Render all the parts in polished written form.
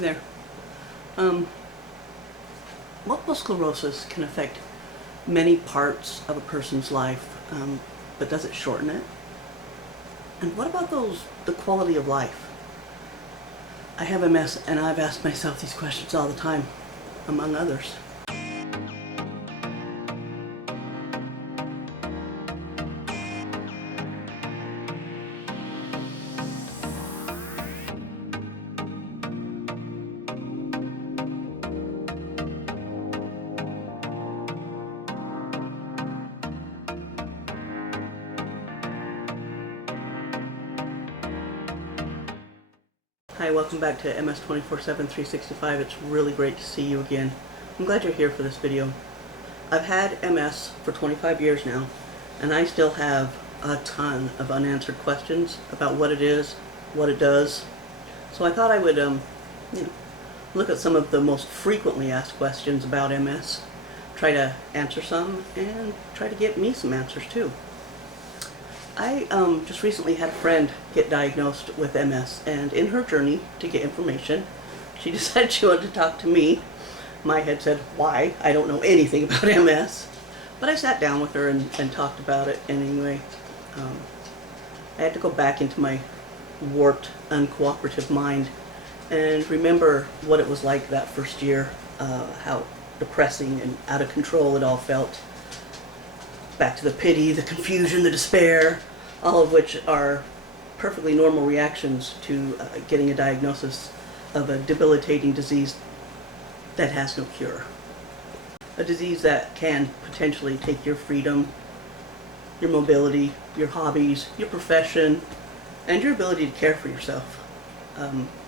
There. Um, Multiple sclerosis can affect many parts of a person's life, but does it shorten it? And what about the quality of life? I have MS and I've asked myself these questions all the time, among others. Hi, welcome back to MS 24/7 365. It's really great to see you again. I'm glad you're here for this video. I've had MS for 25 years now, and I still have a ton of unanswered questions about what it is, what it does. So I thought I would look at some of the most frequently asked questions about MS, try to answer some, and try to get me some answers too. I just recently had a friend get diagnosed with MS, and in her journey to get information, she decided she wanted to talk to me. My head said, why? I don't know anything about MS. But I sat down with her and talked about it anyway. I had to go back into my warped, uncooperative mind and remember what it was like that first year, how depressing and out of control it all felt. Back to the pity, the confusion, the despair, all of which are perfectly normal reactions to getting a diagnosis of a debilitating disease that has no cure. A disease that can potentially take your freedom, your mobility, your hobbies, your profession, and your ability to care for yourself.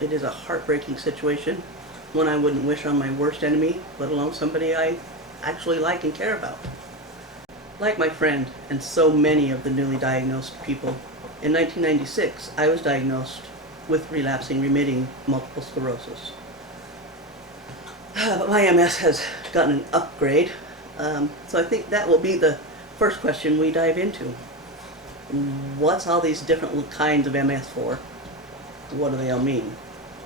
It is a heartbreaking situation, one I wouldn't wish on my worst enemy, let alone somebody I actually like and care about. Like my friend and so many of the newly diagnosed people, in 1996 I was diagnosed with relapsing remitting multiple sclerosis. But my MS has gotten an upgrade, so I think that will be the first question we dive into. What's all these different kinds of MS for? What do they all mean?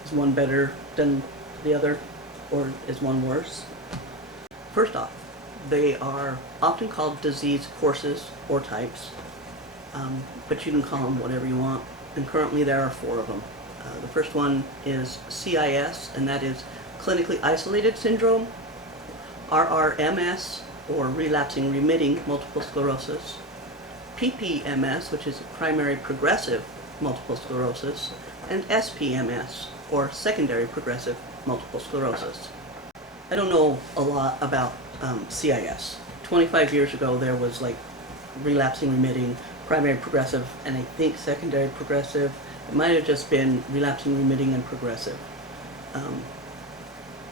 Is one better than the other, or is one worse? First off, they are often called disease courses or types, but you can call them whatever you want, and currently there are 4 of them. The first one is CIS, and that is clinically isolated syndrome, RRMS, or relapsing remitting multiple sclerosis, PPMS, which is primary progressive multiple sclerosis, and SPMS, or secondary progressive multiple sclerosis. I don't know a lot about CIS. 25 years ago there was like relapsing remitting, primary progressive, and I think secondary progressive. It might have just been relapsing remitting and progressive.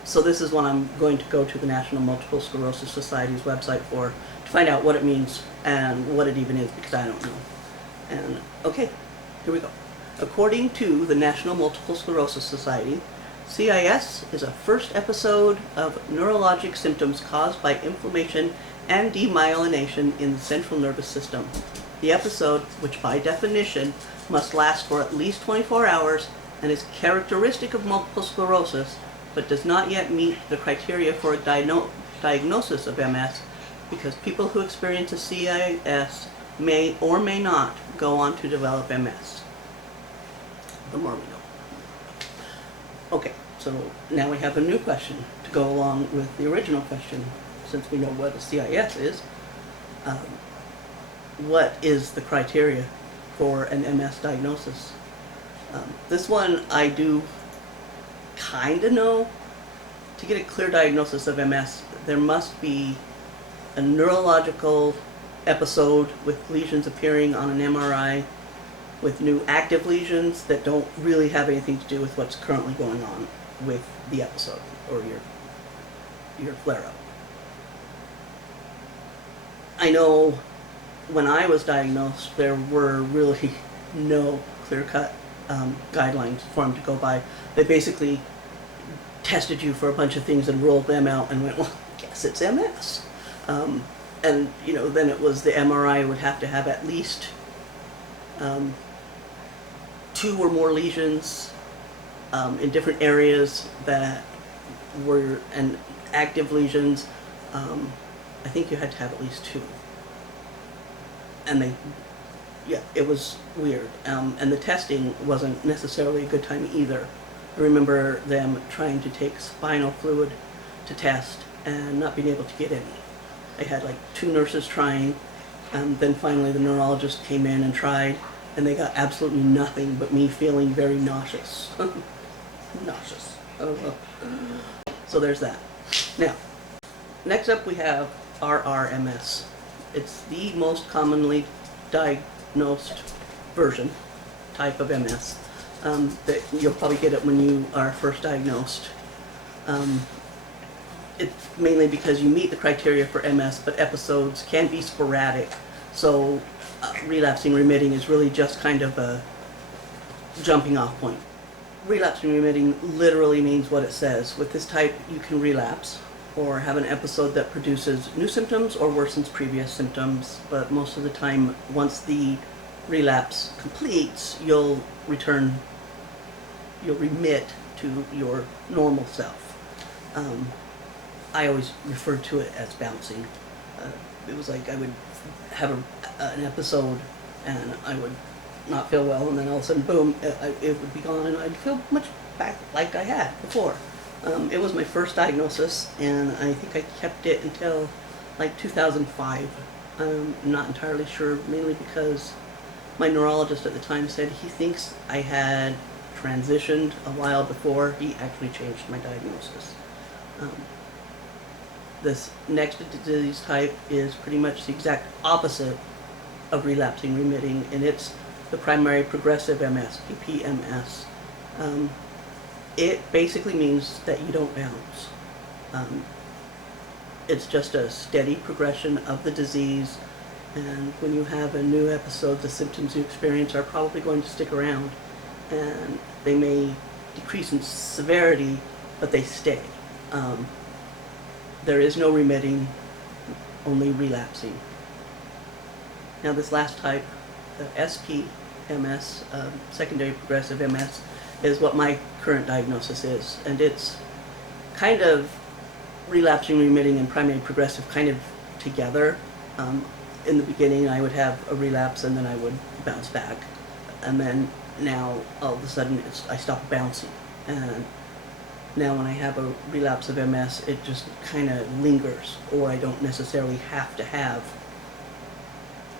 So this is one I'm going to go to the National Multiple Sclerosis Society's website for to find out what it means and what it even is, because I don't know. And okay, here we go. According to the National Multiple Sclerosis Society, CIS is a first episode of neurologic symptoms caused by inflammation and demyelination in the central nervous system. The episode, which by definition must last for at least 24 hours and is characteristic of multiple sclerosis, but does not yet meet the criteria for a diagnosis of MS, because people who experience a CIS may or may not go on to develop MS. The more we know. Okay, so now we have a new question to go along with the original question, since we know what a CIS is. What is the criteria for an MS diagnosis? This one I do kind of know. To get a clear diagnosis of MS, there must be a neurological episode with lesions appearing on an MRI, with new active lesions that don't really have anything to do with what's currently going on with the episode or your flare-up. I know when I was diagnosed there were really no clear-cut guidelines for them to go by. They basically tested you for a bunch of things and rolled them out and went, well, I guess it's MS. And then it was the MRI would have to have at least 2 or more lesions in different areas that were and active lesions. I think you had to have at least 2. And yeah, it was weird. And the testing wasn't necessarily a good time either. I remember them trying to take spinal fluid to test and not being able to get any. I had like 2 nurses trying, and then finally the neurologist came in and tried, and they got absolutely nothing but me feeling very nauseous. Nauseous. Oh. So there's that. Now, next up we have RRMS. It's the most commonly diagnosed type of MS. That you'll probably get it when you are first diagnosed. It's mainly because you meet the criteria for MS, but episodes can be sporadic. So relapsing remitting is really just kind of a jumping off point. Relapsing remitting literally means what it says. With this type, you can relapse or have an episode that produces new symptoms or worsens previous symptoms, but most of the time, once the relapse completes, you'll remit to your normal self. I always referred to it as bouncing. It was like I would have an episode and I would not feel well, and then all of a sudden, boom, it would be gone, and I'd feel much back like I had before. It was my first diagnosis, and I think I kept it until like 2005. I'm not entirely sure, mainly because my neurologist at the time said he thinks I had transitioned a while before he actually changed my diagnosis. This next disease type is pretty much the exact opposite of relapsing remitting, and it's the primary progressive MS, PPMS. It basically means that you don't bounce. It's just a steady progression of the disease, and when you have a new episode, the symptoms you experience are probably going to stick around, and they may decrease in severity, but they stay. There is no remitting, only relapsing. Now this last type, the SPMS, secondary progressive MS, is what my current diagnosis is, and it's kind of relapsing, remitting, and primary progressive kind of together. In the beginning I would have a relapse and then I would bounce back, and then now all of a sudden I stop bouncing, and now when I have a relapse of MS it just kind of lingers, or I don't necessarily have to have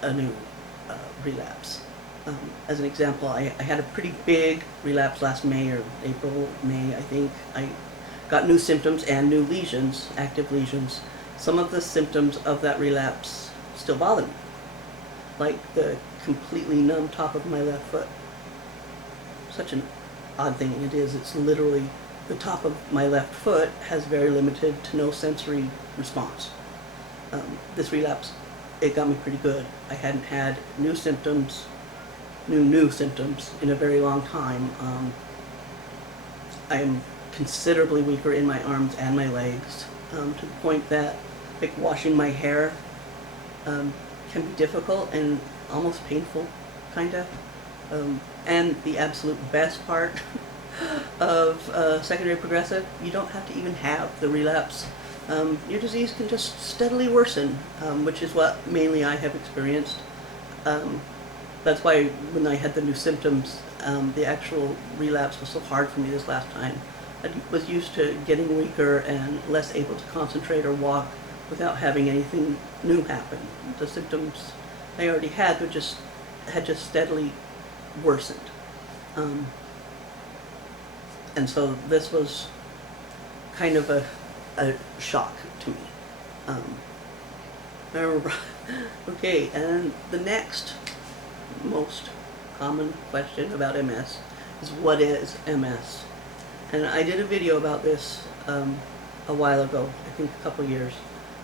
a new relapse. As an example, I had a pretty big relapse last May, or April, May I think. I got new symptoms and new lesions, active lesions. Some of the symptoms of that relapse still bother me, like the completely numb top of my left foot. Such an odd thing it is. It's literally the top of my left foot has very limited to no sensory response. This relapse, it got me pretty good. I hadn't had new symptoms in a very long time. I am considerably weaker in my arms and my legs, to the point that like washing my hair can be difficult and almost painful, kinda. And the absolute best part of secondary progressive, you don't have to even have the relapse. Your disease can just steadily worsen, which is what mainly I have experienced. That's why when I had the new symptoms, the actual relapse was so hard for me this last time. I was used to getting weaker and less able to concentrate or walk without having anything new happen. The symptoms I already had had just steadily worsened. And so this was kind of a shock to me. Okay, and the next most common question about MS is, what is MS? And I did a video about this a while ago, I think a couple years,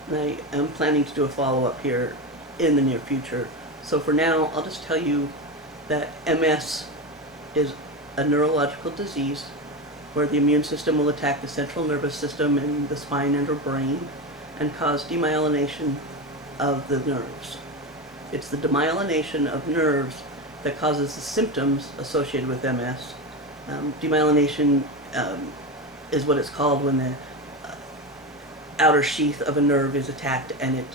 and I am planning to do a follow-up here in the near future. So for now, I'll just tell you that MS is a neurological disease where the immune system will attack the central nervous system in the spine and or brain and cause demyelination of the nerves. It's the demyelination of nerves that causes the symptoms associated with MS, Demyelination is what it's called when the outer sheath of a nerve is attacked and it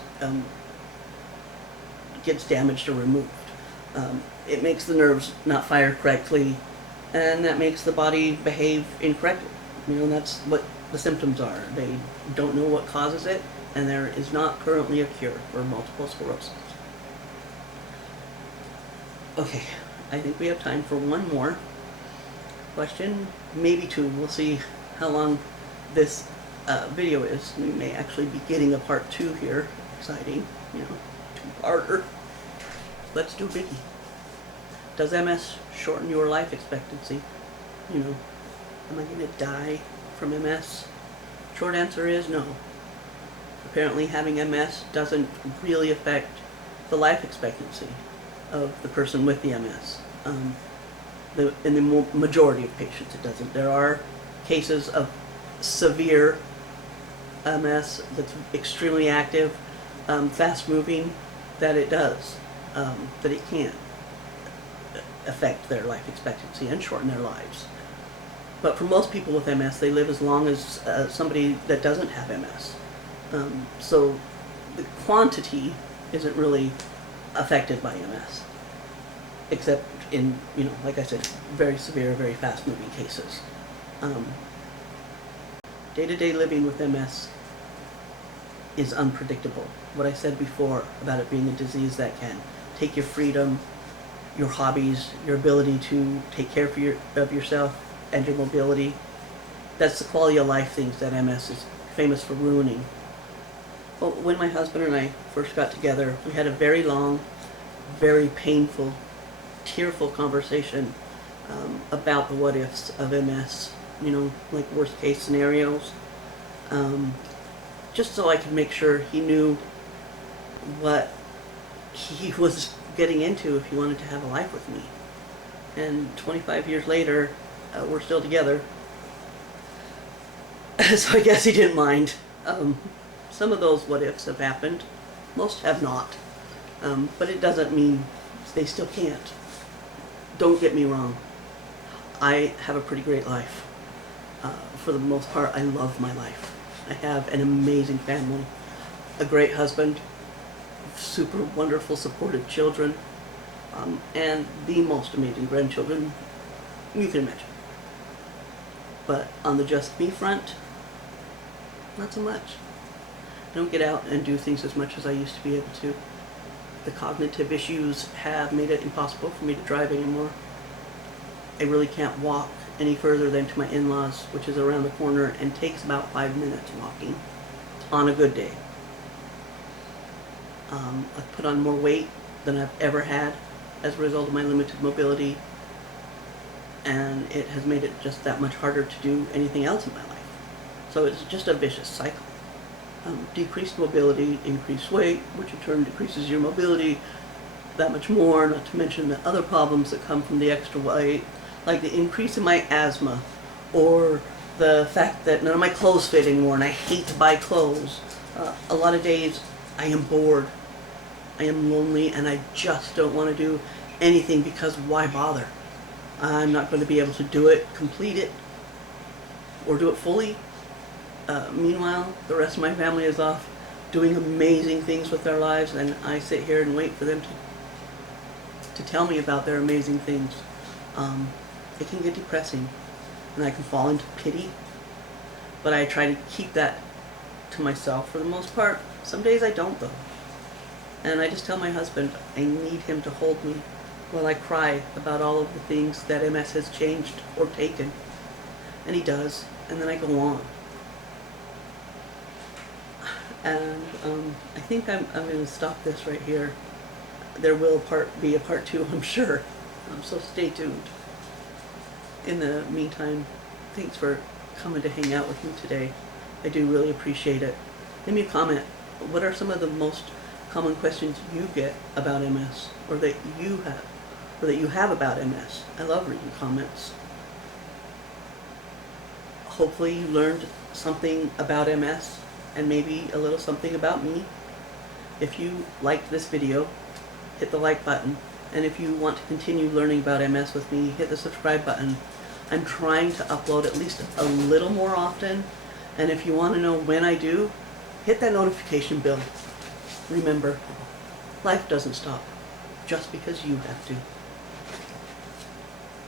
gets damaged or removed. It makes the nerves not fire correctly, and that makes the body behave incorrectly. You know, that's what the symptoms are. They don't know what causes it, and there is not currently a cure for multiple sclerosis. Okay, I think we have time for one more question, maybe two. We'll see how long this video is. We may actually be getting a part 2 here. Exciting, you know, 2-parter. Let's do a biggie. Does MS shorten your life expectancy? You know, am I going to die from MS? Short answer is no. Apparently having MS doesn't really affect the life expectancy of the person with the MS. In the majority of patients it doesn't. There are cases of severe MS that's extremely active, fast moving, that it does, that it can affect their life expectancy and shorten their lives. But for most people with MS, they live as long as somebody that doesn't have MS. So the quantity isn't really affected by MS, except in, you know, like I said, very severe, very fast-moving cases. Day-to-day living with MS is unpredictable. What I said before about it being a disease that can take your freedom, your hobbies, your ability to take care of yourself, and your mobility. That's the quality of life things that MS is famous for ruining. Well, when my husband and I first got together, we had a very long, very painful, tearful conversation about the what-ifs of MS, you know, like worst-case scenarios, just so I could make sure he knew what he was getting into if he wanted to have a life with me. And 25 years later, we're still together. So I guess he didn't mind. Some of those what-ifs have happened. Most have not. But it doesn't mean they still can't. Don't get me wrong. I have a pretty great life. For the most part, I love my life. I have an amazing family, a great husband, super wonderful, supportive children, and the most amazing grandchildren you can imagine. But on the just me front, not so much. I don't get out and do things as much as I used to be able to. The cognitive issues have made it impossible for me to drive anymore. I really can't walk any further than to my in-laws, which is around the corner and takes about 5 minutes walking on a good day. I've put on more weight than I've ever had as a result of my limited mobility, and it has made it just that much harder to do anything else in my life. So it's just a vicious cycle. Decreased mobility, increased weight, which in turn decreases your mobility that much more, not to mention the other problems that come from the extra weight, like the increase in my asthma, or the fact that none of my clothes fit anymore and I hate to buy clothes. A lot of days I am bored, I am lonely, and I just don't want to do anything because why bother? I'm not going to be able to do it, complete it, or do it fully. Meanwhile, the rest of my family is off doing amazing things with their lives, and I sit here and wait for them to tell me about their amazing things. It can get depressing, and I can fall into pity, but I try to keep that to myself for the most part. Some days I don't, though. And I just tell my husband I need him to hold me while I cry about all of the things that MS has changed or taken. And he does, and then I go on. And I think I'm going to stop this right here. There will be a part 2, I'm sure. So stay tuned. In the meantime, thanks for coming to hang out with me today. I do really appreciate it. Leave me a comment. What are some of the most common questions you get about MS, or that you have about MS? I love reading comments. Hopefully you learned something about MS and maybe a little something about me. If you liked this video, hit the like button. And if you want to continue learning about MS with me, hit the subscribe button. I'm trying to upload at least a little more often, and if you want to know when I do, hit that notification bell. Remember, life doesn't stop just because you have to.